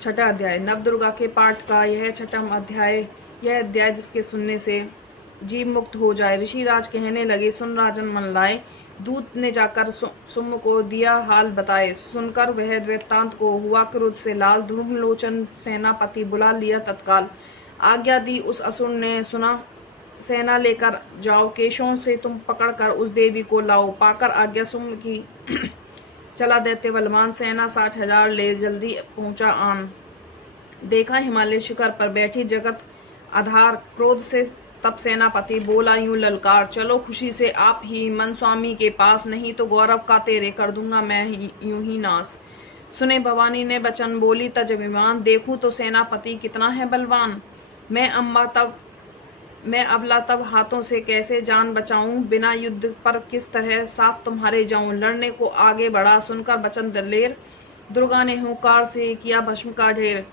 छठा अध्याय। नवदुर्गा के पाठ का यह छठम अध्याय, यह अध्याय जिसके सुनने से जीव मुक्त हो जाए। ऋषिराज कहने लगे, सुन राजन मन लाए। दूत ने जाकर सुम्म को दिया हाल बताए। सुनकर वह वृत्तांत को हुआ क्रोध से लाल। ध्रुवलोचन सेनापति बुला लिया तत्काल। आज्ञा दी उस असुर ने, सुना सेना लेकर जाओ, केशों से तुम पकड़ कर उस देवी को लाओ। पाकर आज्ञा सुम्म की चला दैत्य बलवान, सेना 60,000 ले जल्दी पहुंचा आन। देखा हिमालय शिखर पर बैठी जगत आधार, क्रोध से तब सेनापति बोला यूं ललकार, चलो खुशी से आप ही मन स्वामी के पास, नहीं तो गौरव का तेरे कर दूंगा मैं यूं ही नाश। सुने भवानी ने वचन, बोली तज अभिमान, देखूं तो सेनापति कितना है बलवान। मैं अबला तब हाथों से कैसे जान बचाऊं, बिना युद्ध पर किस तरह साथ तुम्हारे जाऊं। लड़ने को आगे बढ़ा, सुनकर वचन दलेर, दुर्गा ने हुंकार से किया भस्म का ढेर।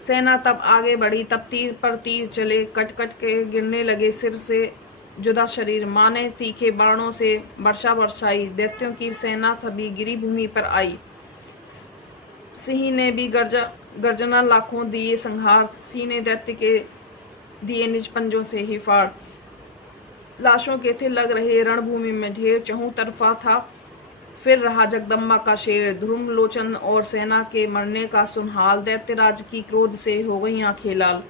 सेना तब आगे बढ़ी, तब तीर पर तीर चले, कट कट के गिरने लगे सिर से जुदा शरीर। माँ ने तीखे बाणों से वर्षा बरसाई, दैत्यों की सेना सभी गिरी भूमि पर आई। सिंह ने भी गर्जना लाखों दिए संहार, सीने दैत्य के दिए निज पंजों से ही फाड़। लाशों के थे लग रहे रणभूमि में ढेर, चहु तरफा था फिर रहा जगदम्बा का शेर। ध्रुव लोचन और सेना के मरने का सुनहाल, दैत्यराज की क्रोध से हो गई आंखें लाल।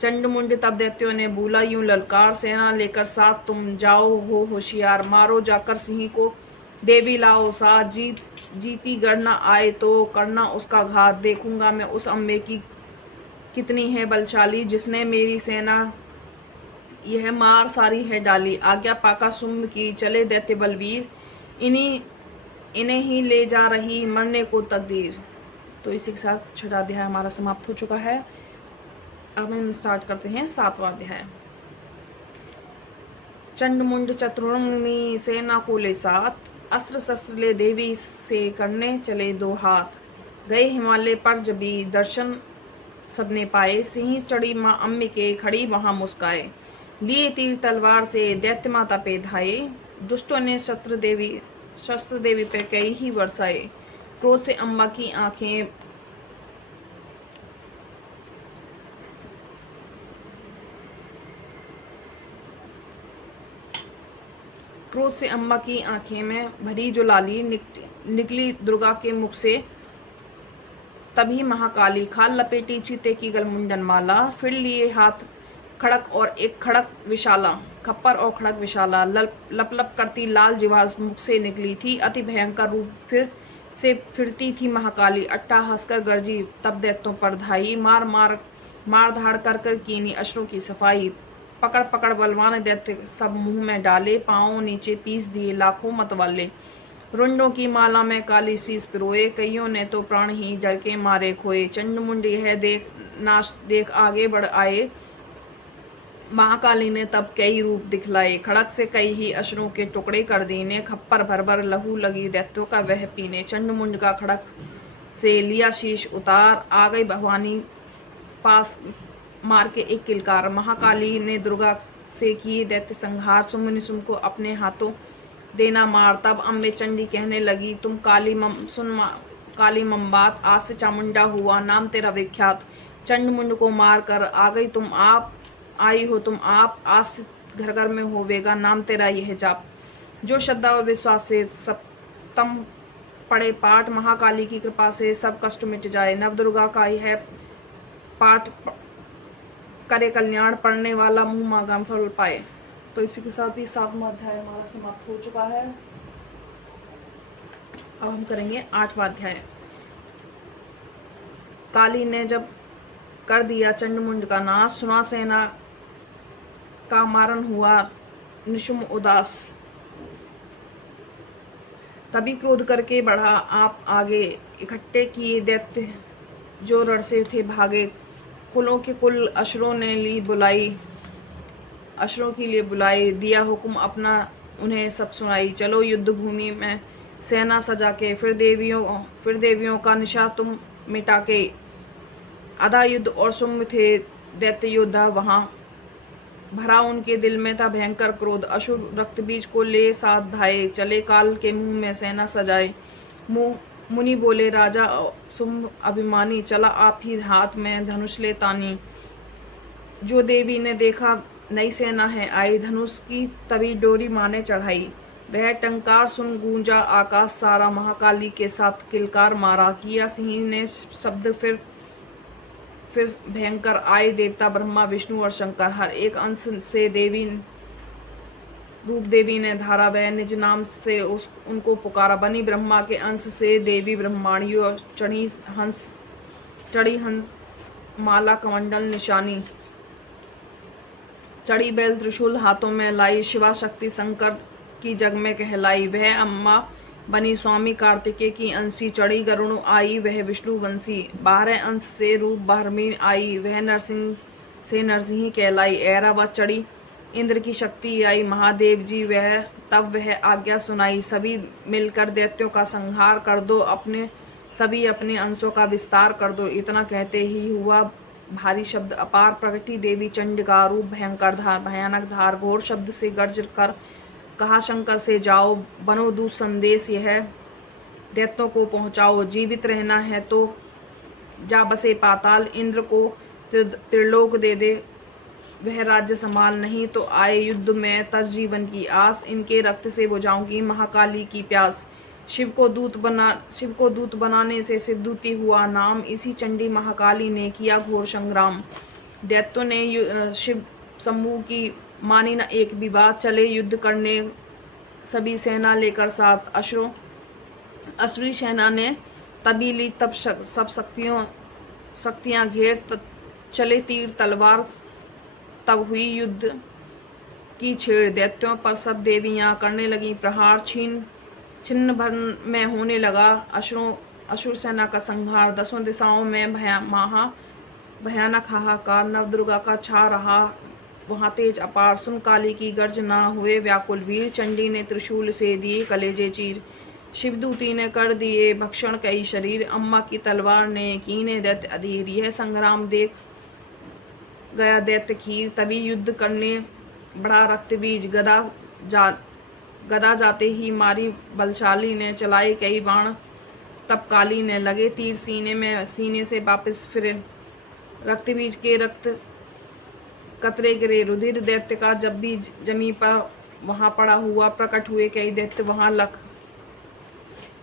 चंड मुंड तब दैत्यों ने बोला यूं ललकार, सेना लेकर साथ तुम जाओ हो होशियार। मारो जाकर सिंह को देवी लाओ साथ, जीती गढ़ न आए तो करना उसका घात। देखूंगा मैं उस अम्बे की कितनी है बलशाली, जिसने मेरी सेना यह मार सारी है डाली। आज्ञा पाकर सुम्म की चले दैत्य बलवीर, इन्हें ही ले जा रही मरने को तकदीर। तो इसी के साथ छठा अध्याय हमारा समाप्त हो चुका है। अब हम स्टार्ट करते हैं सातवां अध्याय। चंडमुंड चतुर्णी सेना को ले साथ, अस्त्र शस्त्र ले देवी से करने चले दो हाथ। गए हिमालय पर जबी दर्शन सबने पाए, सिंह चढ़ी माँ अम्बिके खड़ी वहां मुस्काए। लिए तीर तलवार से दैत्य माता पे धाये, दुष्टों ने शस्त्र देवी पे कई ही बरसाए। क्रोध से अम्बा की आंखें में भरी जो लाली, निकली दुर्गा के मुख से तभी महाकाली। खाल लपेटी चीते की गलमुंडन माला, फिर लिए हाथ खड़क और एक खड़क विशाला, खप्पर और खड़क विशाला। लप लप करती लाल जिह्वा मुख से निकली थी, अति भयंकर रूप फिर से फिरती थी महाकाली। अट्टा हंसकर गर्जी तब दैत्यों पर धाई, मार धाड़ कर कीनी अश्रों की सफाई। पकड़ पकड़ बलवान दैत्य सब मुंह में डाले, पांवों नीचे पीस दिए लाखों मतवाले। रुंडों की माला में काली शीस पिरोए, कईयों ने तो प्राण ही डर के मारे खोए। चंडमुंड यह देख आगे बढ़ आए, महाकाली ने तब कई रूप दिखलाए। खड़क से कई ही अश्रों के टुकड़े कर दीने, खप्पर भर भर लहू लगी दैत्यों का वह पीने। चंडमुंड का खड़क से लिया शीश उतार, आ गई भवानी पास मार के एक किलकार। महाकाली ने दुर्गा से किए दैत्य संहार, सुम को अपने हाथों देना मार। तब अम्बे चंडी कहने लगी, तुम काली मम्बात, आज से चामुंडा हुआ नाम तेरा विख्यात। चंडमुंड को मार कर आई हो तुम आप, आज से घर घर में होवेगा नाम तेरा यह जाप। जो श्रद्धा और विश्वास से सप्तम पढ़े पाठ, महाकाली की कृपा से सब कष्ट मिट जाए। नवदुर्गा का यह पाठ करे कल्याण, पढ़ने वाला मुंह मांगा फल पाए। तो इसी के साथ ही सातवां अध्याय हमारा समाप्त हो चुका है। अब हम करेंगे आठवां अध्याय। काली ने जब कर दिया चंडमुंड का नाश, सुना सेना का मारण हुआ निशुम उदास। तभी क्रोध करके बढ़ा आप आगे, इकट्ठे किए दैत्य जो रण से थे भागे। कुलों के कुल अशुरों ने ली बुलाई, अशुरों के लिए बुलाई। दिया हुक्म अपना उन्हें सब सुनाई, चलो युद्ध भूमि में सेना सजा के, फिर देवियों का निशा तुम मिटा के। आधा युद्ध और सुम्म थे दैत्य योद्धा वहां, भरा उनके दिल में था भयंकर क्रोध। असुर रक्त बीज को ले साथ धाये, चले काल के मुंह में सेना सजाए। मुंह मुनि बोले राजा शुंभ अभिमानी, चला आप ही हाथ में धनुष ले तानी। जो देवी ने देखा नई सेना है आई, धनुष की तभी डोरी माने चढ़ाई। वह टंकार सुन गूंजा आकाश सारा, महाकाली के साथ किलकार मारा। किया सिंह ने शब्द फिर भयंकर, आए देवता ब्रह्मा विष्णु और शंकर। हर एक अंश से देवी रूप देवी ने धारा, वह निज नाम से उनको पुकारा। बनी ब्रह्मा के अंश से देवी ब्रह्माणी, और चढ़ी हंस माला कमंडल निशानी। चढ़ी बैल त्रिशूल हाथों में लाई, शिवा शक्ति शंकर की जग में कहलाई। वह अम्मा बनी स्वामी कार्तिकेय की अंशी, चढ़ी गरुण आई वह विष्णु वंशी। 12 अंश से रूप बारहवीं आई, वह नरसिंह से नरसिंह कहलाई। ऐरावत चढ़ी इंद्र की शक्ति आई, महादेव जी तब वह आज्ञा सुनाई। सभी मिलकर दैत्यों का संहार कर दो, सभी अपने अंशों का विस्तार कर दो। इतना कहते ही हुआ भारी शब्द अपार, प्रगटी देवी चंडिका रूप भयंकर धार, भयानक धार। घोर शब्द से गर्ज कर कहा शंकर से, जाओ बनो दूत संदेश यह दैत्यों को पहुंचाओ। जीवित रहना है तो जा बसे पाताल, इंद्र को त्रिलोक दे दे वह राज्य संभाल। नहीं तो आए युद्ध में तज जीवन की आस, इनके रक्त से बुझाऊंगी महाकाली की प्यास। शिव को दूत बनाने से सिद्धूती हुआ नाम, इसी चंडी महाकाली ने किया घोर संग्राम। दैत्यों ने शिव समूह की मानी न एक भी बात, चले युद्ध करने सभी सेना लेकर साथ। असुरी सेना ने तभी ली तब सब शक्तियां घेर, चले तीर तलवार तब हुई युद्ध की छेड़। दैत्यों पर सब देवियां करने लगी प्रहार, छिन्न भर में होने लगा असुर सेना का संहार। 10 दिशाओं में भयानक हाहाकार, नवदुर्गा का छा रहा वहाँ तेज अपार। सुन काली की गर्जना हुए व्याकुल वीर, चंडी ने त्रिशूल से दिए कलेजे चीर। शिवदूती ने कर दिए भक्षण कई शरीर, अम्मा की तलवार ने कीने दैत्य अधीर। यह संग्राम देख गया दैत्य खीर, तभी युद्ध करने बड़ा रक्त बीज। गदा जाते ही मारी बलशाली ने, चलाए कई बाण तब काली ने। लगे तीर सीने से वापस फिरे, रक्त बीज के रक्त कतरे गिरे। रुधिर दैत्य का जब भी जमी पर वहां पड़ा हुआ, प्रकट हुए कई दैत्य वहां लख।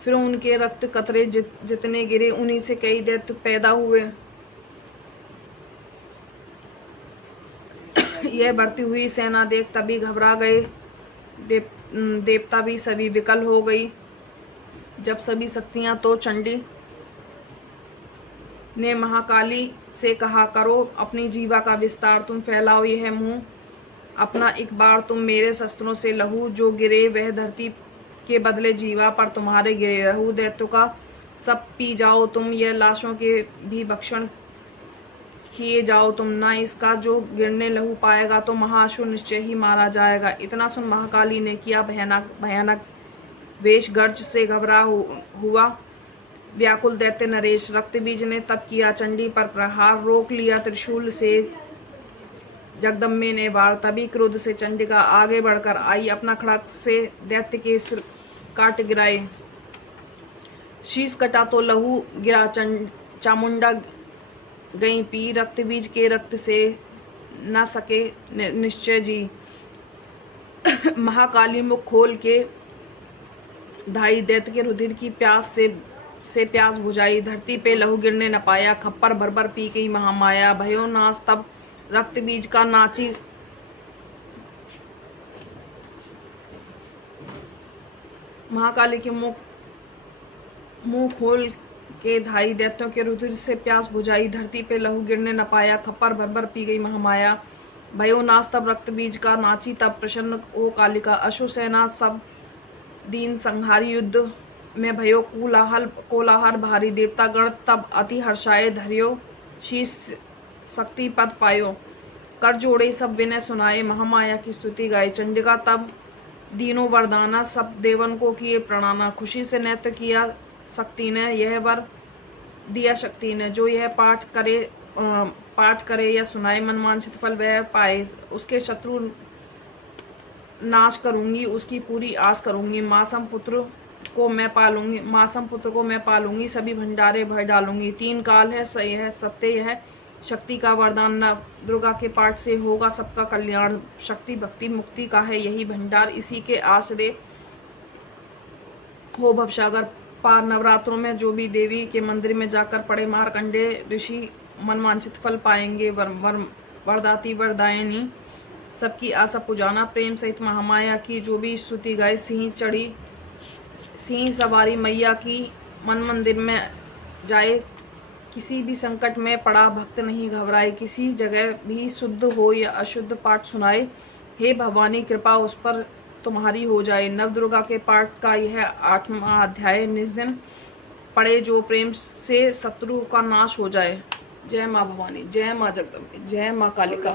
फिर उनके रक्त कतरे जितने गिरे, उन्हीं से कई दैत्य पैदा हुए। यह बढ़ती हुई सेना देख तभी घबरा गए देवता भी, सभी विकल हो गई जब सभी शक्तियां। तो चंडी ने महाकाली से कहा, करो अपनी जीवा का विस्तार, तुम फैलाओ यह मुंह अपना। एक बार तुम मेरे शस्त्रों से लहू जो गिरे, वह धरती के बदले जीवा पर तुम्हारे गिरे। रहू दैत्यों का सब पी जाओ तुम, यह लाशों के भी भक्षण किए जाओ तुम। ना इसका जो गिरने लहू पाएगा तो महाअसुर निश्चय ही मारा जाएगा। इतना सुन महाकाली ने किया भयानक वेश, गर्ज से घबरा हुआ व्याकुल दैत्य नरेश। रक्तबीज ने तब किया चंडी पर प्रहार, रोक लिया त्रिशूल से जगदम्बे ने वार। तभी क्रोध से चंडिका आगे बढ़कर आई, अपना खड़ग से दैत्य के सिर काट गिराए। शीश कटा तो लहू गिरा, चामुंडा गई पी। रक्तबीज के रक्त से न सके निश्चय जी। महाकाली मुख खोल के धाई, दैत्य के रुधिर की प्यास से प्यास बुझाई। धरती पे लहू गिरने न पाया, खप्पर भर भर पी गई महामाया। भयो नाश तब रक्त बीज का नाची, महाकाली के मुंह खोल के धाई, दैत्यों के रुधिर से प्यास बुझाई। धरती पे लहू गिरने न पाया, खप्पर भर भर पी गई महामाया। भयो नाश तब रक्त बीज का नाची, तब प्रसन्न हो कालिका। असुर सेना सब दीन संहारी, युद्ध में भयो कोलाहल भारी। देवता गण तब अति हर्षाए, धर्यो शीश शक्ति पद पायो। कर जोड़े सब विनय सुनाए, महामाया की स्तुति गाए। चंडिका तब दीनों वरदाना, सब देवन को किए प्रणाना। खुशी से नृत्य किया शक्ति ने, यह वर दिया शक्ति ने। जो यह पाठ करे या सुनाए, मनवांछित फल वह पाए। उसके शत्रु नाश करूंगी, उसकी पूरी आस करूंगी। मासम पुत्र को मैं पालूंगी, मासम पुत्र को मैं पालूंगी, सभी भंडारे भर डालूंगी। 3 काल है, सही है, सत्य है, शक्ति का वरदान नव दुर्गा के पाठ से होगा सबका कल्याण। शक्ति भक्ति मुक्ति का है यही भंडार, इसी के आश्रय हो भवसागर पार। नवरात्रों में जो भी देवी के मंदिर में जाकर पड़े मार्कंडे ऋषि मनवांछित फल पाएंगे। वरदाती वरदायनी सबकी आशा पुजाना। प्रेम सहित महामाया की जो भी स्तुति गाए, सिंह सवारी मैया की मन मंदिर में जाए। किसी भी संकट में पड़ा भक्त नहीं घबराए, किसी जगह भी शुद्ध हो या अशुद्ध पाठ सुनाए। हे भवानी कृपा उस पर तुम्हारी हो जाए। नव दुर्गा के पाठ का यह 8वां अध्याय। निज दिन पढ़े जो प्रेम से शत्रु का नाश हो जाए। जय माँ भवानी, जय माँ जगदम्बे, जय माँ कालिका।